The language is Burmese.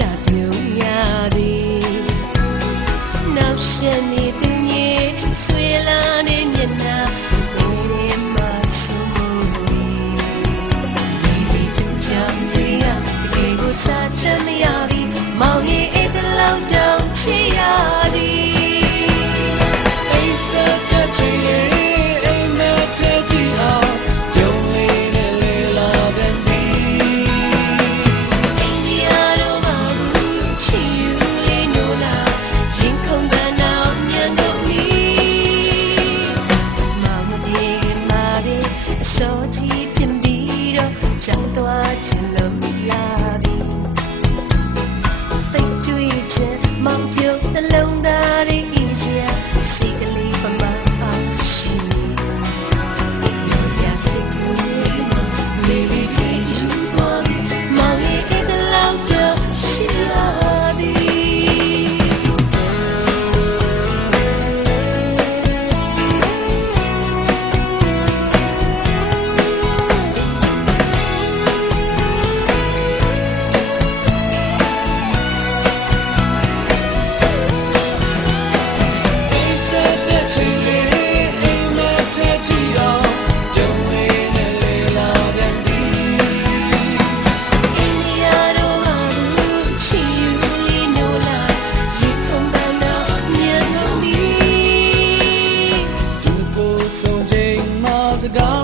ကပြုံရသည်နောက်ရှင်နေသူကြီးဆွေလာ God.